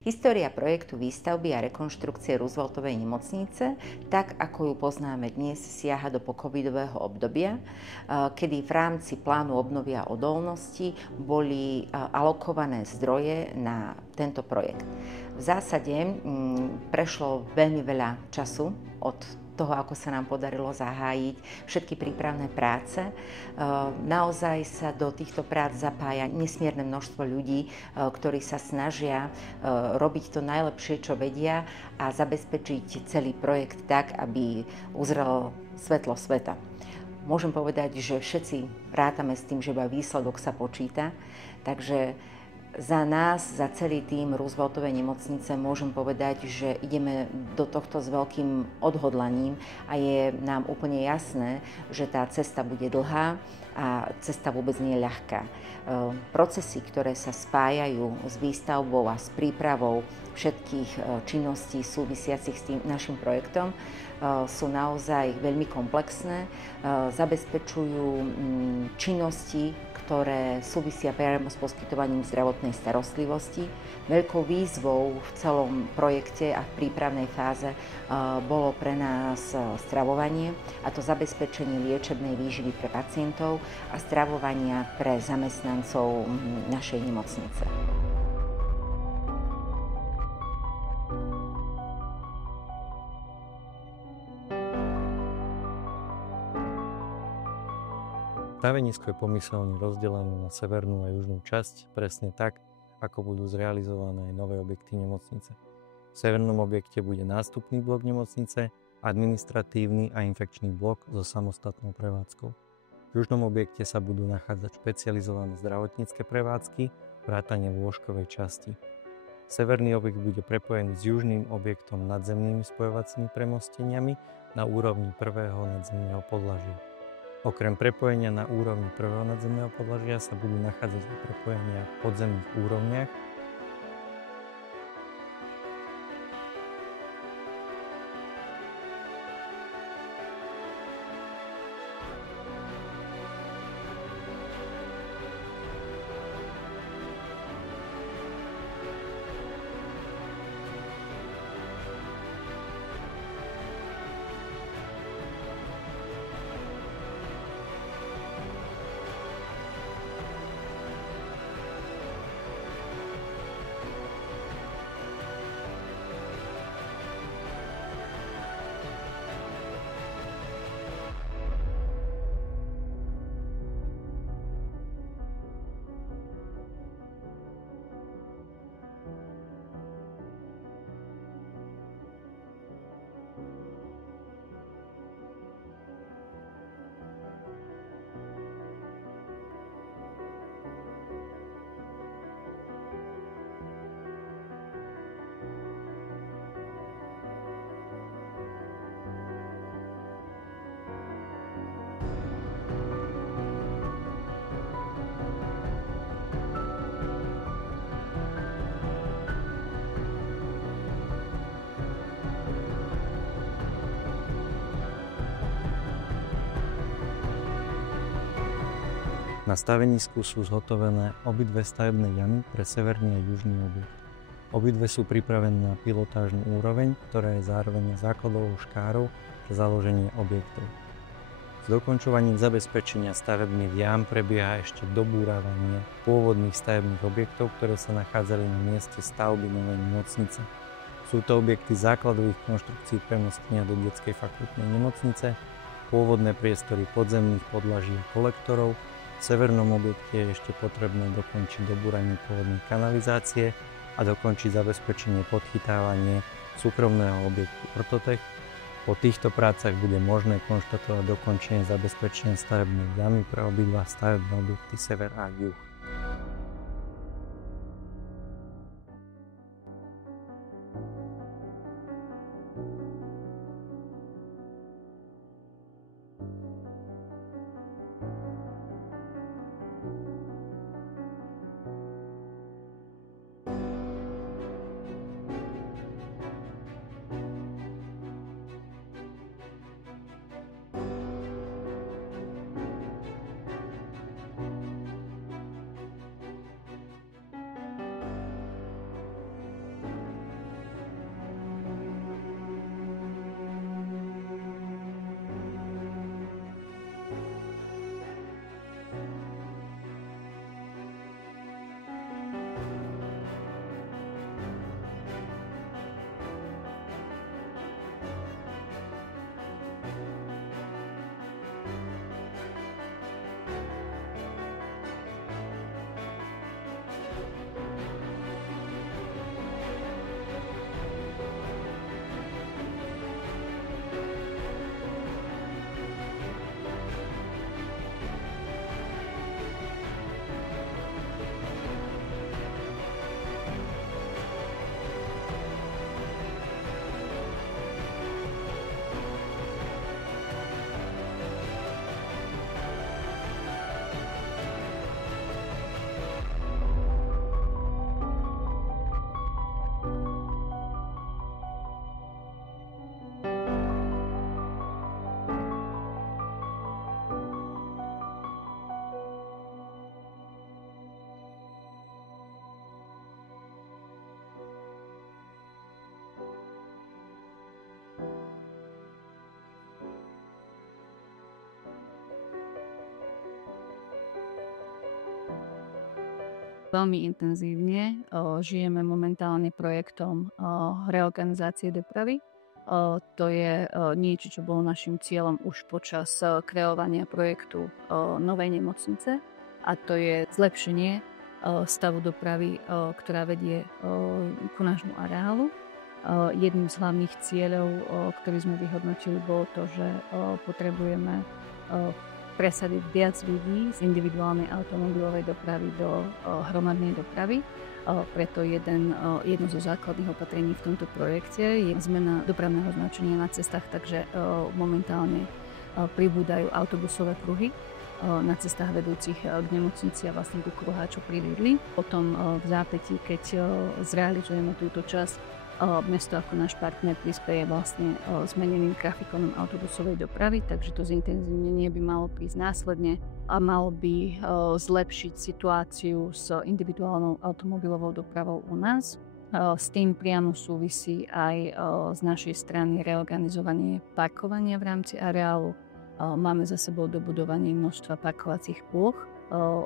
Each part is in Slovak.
História projektu výstavby a rekonštrukcie Rooseveltovej nemocnice, tak ako ju poznáme dnes, siaha do pocovidového obdobia, kedy v rámci plánu obnovy a odolnosti boli alokované zdroje na tento projekt. V zásade prešlo veľmi veľa času od toho, ako sa nám podarilo zahájiť všetky prípravné práce. Naozaj sa do týchto prác zapája nesmierne množstvo ľudí, ktorí sa snažia robiť to najlepšie, čo vedia a zabezpečiť celý projekt tak, aby uzrel svetlo sveta. Môžem povedať, že všetci rátame s tým, že iba výsledok sa počíta, takže za nás, za celý tím Rooseveltovej nemocnice môžem povedať, že ideme do tohto s veľkým odhodlaním a je nám úplne jasné, že tá cesta bude dlhá a cesta vôbec nie je ľahká. Procesy, ktoré sa spájajú s výstavbou a s prípravou všetkých činností súvisiacich s tým našim projektom, sú naozaj veľmi komplexné, zabezpečujú činnosti, ktoré súvisia priamo s poskytovaním zdravotnej starostlivosti. Veľkou výzvou v celom projekte a v prípravnej fáze bolo pre nás stravovanie, a to zabezpečenie liečebnej výživy pre pacientov a stravovania pre zamestnancov našej nemocnice. Stavenisko je pomyselne rozdelené na severnú a južnú časť, presne tak, ako budú zrealizované aj nové objekty nemocnice. V severnom objekte bude nástupný blok nemocnice, administratívny a infekčný blok so samostatnou prevádzkou. V južnom objekte sa budú nachádzať špecializované zdravotnícke prevádzky, vrátane lôžkovej časti. Severný objekt bude prepojený s južným objektom nadzemnými spojovacími premosteniami na úrovni prvého nadzemného podlažia. Okrem prepojenia na úrovni prvého nadzemného podlažia sa budú nachádzať aj prepojenia v podzemných úrovniach. Na stavenisku sú zhotovené obidve stavebné jamy pre severný a južný objekt. Obidve sú pripravené na pilotážnu úroveň, ktorá je zároveň základovou škárou pre založenie objektov. S dokončovaním zabezpečenia stavebných jam prebieha ešte dobúravanie pôvodných stavebných objektov, ktoré sa nachádzali na mieste stavby novej nemocnice. Sú to objekty základových konštrukcií premostenia do detskej fakultnej nemocnice, pôvodné priestory podzemných podlaží a kolektorov. V severnom objekte je ešte potrebné dokončiť dobúranie pôvodnej kanalizácie a dokončiť zabezpečenie podchytávanie súkromného objektu Ortotech. Po týchto prácach bude možné konštatovať dokončenie zabezpečenia stavebnej jamy pre obidva stavebné objekty sever a juh. Veľmi intenzívne žijeme momentálne projektom reorganizácie dopravy. To je niečo, čo bolo našim cieľom už počas kreovania projektu novej nemocnice, a to je zlepšenie stavu dopravy, ktorá vedie ku nášmu areálu. Jedným z hlavných cieľov, ktorý sme vyhodnotili, bolo to, že potrebujeme presadiť viac ľudí z individuálnej automobilovej dopravy do hromadnej dopravy. Preto jedno zo základných opatrení v tomto projekte je zmena dopravného značenia na cestách, takže momentálne pribúdajú autobusové pruhy na cestách vedúcich k nemocnici a vlastne ku kruháču pri Lidli. Potom v zápätí, keď zrealizujeme túto časť, mesto ako náš partner prispieje vlastne zmeneným grafikonom autobusovej dopravy, takže to zintenzívnenie by malo prísť následne a malo by zlepšiť situáciu s individuálnou automobilovou dopravou u nás. S tým priamo súvisí aj z našej strany reorganizovanie parkovania v rámci areálu. Máme za sebou dobudovanie množstva parkovacích plôch,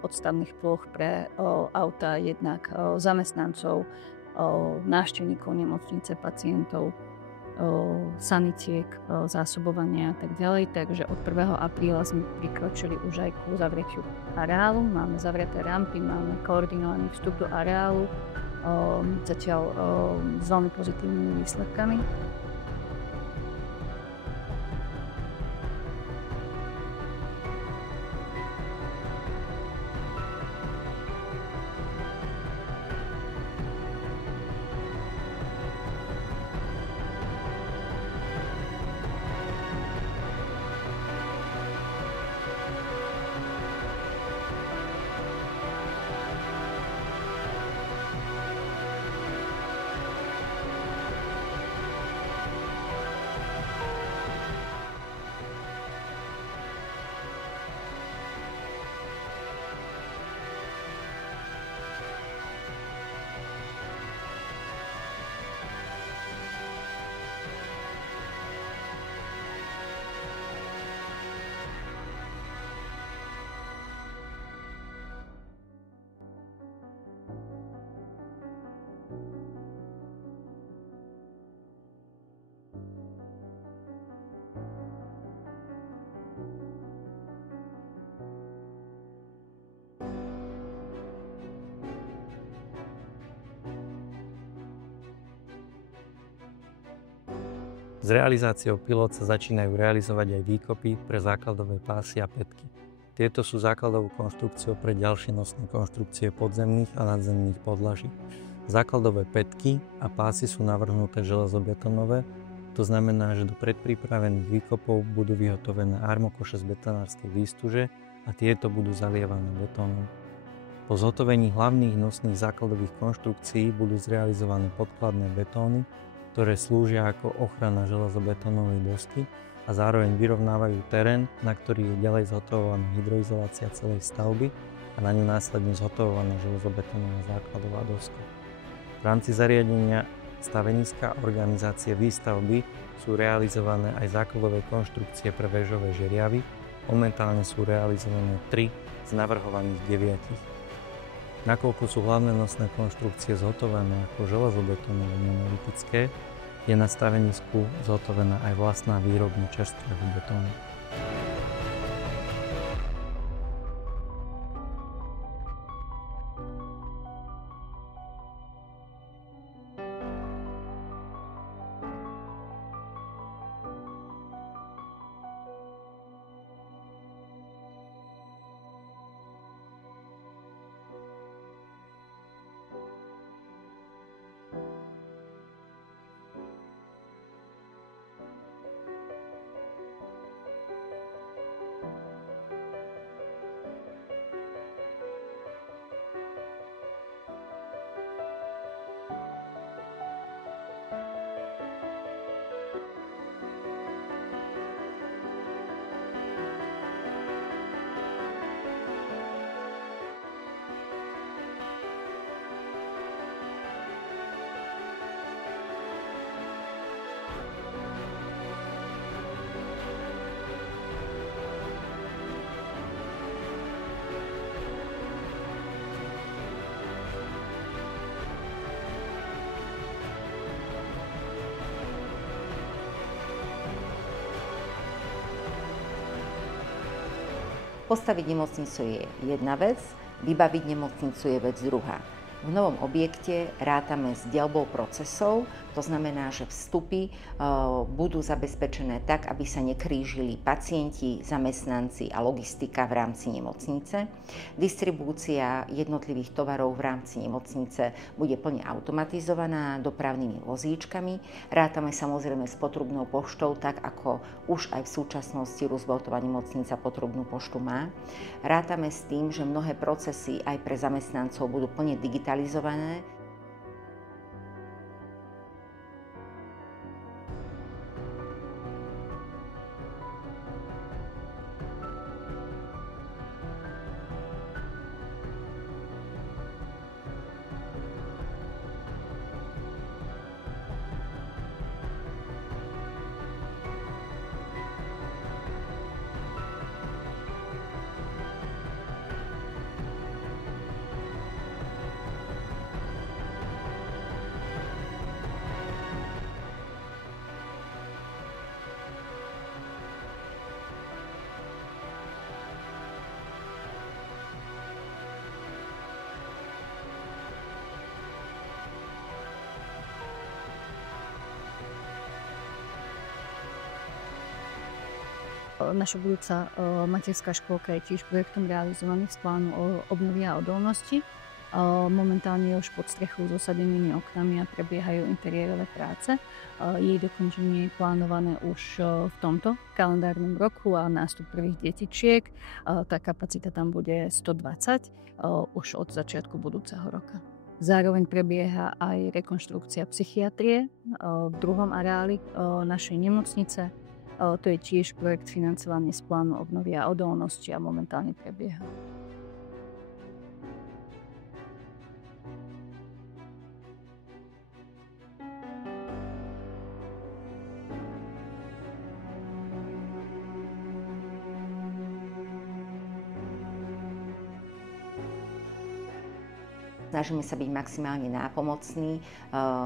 odstavných plôch pre autá jednak zamestnancov, návštevníkov nemocnice, pacientov, sanitiek, zásobovania a tak ďalej. Takže od 1. apríla sme prikročili už aj ku zavretiu areálu. Máme zavreté rampy, máme koordinovaný vstup do areálu, zatiaľ s veľmi pozitívnymi výsledkami. S realizáciou pilot sa začínajú realizovať aj výkopy pre základové pásy a pätky. Tieto sú základovou konštrukciou pre ďalšie nosné konštrukcie podzemných a nadzemných podlaží. Základové pätky a pásy sú navrhnuté železobetonové, to znamená, že do predpripravených výkopov budú vyhotovené armokoše z betonárskej výstuže a tieto budú zalievané betónom. Po zhotovení hlavných nosných základových konštrukcií budú zrealizované podkladné betóny, ktoré slúžia ako ochrana železobetónovej dosky a zároveň vyrovnávajú terén, na ktorý je ďalej zhotovovaná hydroizolácia celej stavby a na ňu následne zhotovovaná železobetónová základová doska. V rámci zariadenia staveniska a organizácie výstavby sú realizované aj základové konštrukcie pre väžové žeriavy. Momentálne sú realizované 3 z navrhovaných 9. Nakoľko sú hlavné nosné konštrukcie zhotovené ako železobetónové monolitické, je na stavenisku zhotovená aj vlastná výrobňa čerstvého betónu. Postaviť nemocnicu je jedna vec, vybaviť nemocnicu je vec druhá. V novom objekte rátame s deľbou procesov, to znamená, že vstupy budú zabezpečené tak, aby sa nekrížili pacienti, zamestnanci a logistika v rámci nemocnice. Distribúcia jednotlivých tovarov v rámci nemocnice bude plne automatizovaná dopravnými vozíčkami. Rátame samozrejme s potrubnou poštou, tak ako už aj v súčasnosti Rooseveltova nemocnica potrubnú poštu má. Rátame s tým, že mnohé procesy aj pre zamestnancov budú plne digitalizované. Naša budúca materská škôlka je tiež projektom realizovaný z plánu obnovy a odolnosti. Momentálne je už pod strechou s osadenými oknami a prebiehajú interiérové práce. Jej dokončenie je plánované už v tomto kalendárnom roku a nástup prvých detičiek. Tá kapacita tam bude 120 už od začiatku budúceho roka. Zároveň prebieha aj rekonštrukcia psychiatrie v druhom areáli našej nemocnice. To je tiež projekt financovaný z plánu obnovy a odolnosti a momentálne prebieha. Snažíme sa byť maximálne nápomocní.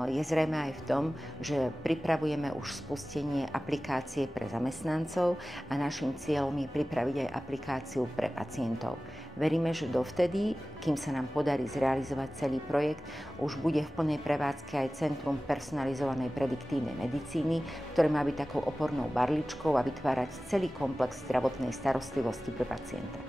Je zrejme aj v tom, že pripravujeme už spustenie aplikácie pre zamestnancov a našim cieľom je pripraviť aj aplikáciu pre pacientov. Veríme, že dovtedy, kým sa nám podarí zrealizovať celý projekt, už bude v plnej prevádzke aj Centrum personalizovanej prediktívnej medicíny, ktoré má byť takou opornou barličkou a vytvárať celý komplex zdravotnej starostlivosti pre pacienta.